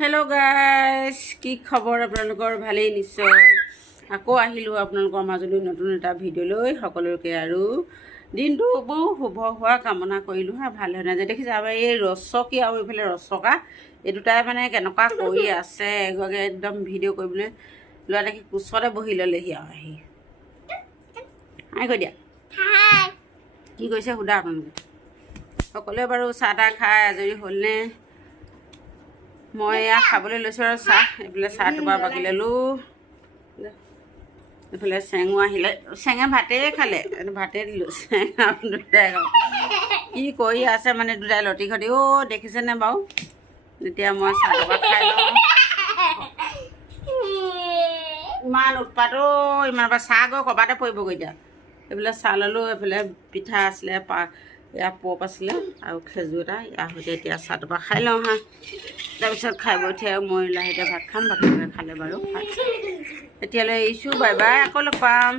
Hello' guys, কি খবৰ আপোনালোকৰ? ভালেই নিশ্চয়। আকৌ আহিলোঁ আপোনালোকৰ মাজলৈ নতুন এটা ভিডিঅ' লৈ। সকলোকে আৰু দিনটো বহু শুভ হোৱা কামনা কৰিলোঁ হা। ভাল হৈ নাযায় দেখিছে আমাৰ এই ৰচকী আৰু এইফালে ৰচকা, এই দুটাই মানে কেনেকুৱা কৰি আছে এগৰাকী একদম ভিডিঅ' কৰিবলৈ লোৱা দেখি কোচতে বহি ল'লেহি আৰু আহি আহি কৈ দিয়া কি কৰিছে সোধা আপোনালোকে। সকলোৱে বাৰু চাহ তাহ খাই আজৰি হ'লনে? মই এয়া খাবলৈ লৈছোঁ আৰু চাহ। এইফালে চাহটো পৰা বাকি ল'লোঁ। এইফালে চেঙো আহিলে, চেঙে ভাতেই খালে, ভাতেই দিলোঁ। চেঙা দুটাই কি কৰি আছে মানে দুটাই লটি ঘটি। অ' দেখিছেনে বাৰু? এতিয়া মই চাহটো পৰা খাই লওঁ। ইমান উৎপাত অ', ইমান পৰা চাহ গৈ ক'ৰবাতে পৰিবগৈ এতিয়া। এইফালে চাহ ল'লোঁ, এইফালে পিঠা আছিলে, এয়া পপ আছিলে আৰু খেজুৰ এটা। ইয়াৰ সৈতে এতিয়া চাহটো পৰা খাই লওঁ হা। তাৰপিছত খাই বৈ উঠি আৰু মই লাহেকৈ ভাত খাম। ভাতকৈ খালে বাৰু ভাত এতিয়ালৈ এৰিছোঁ। বাই বাই, আকৌ লগ পাম।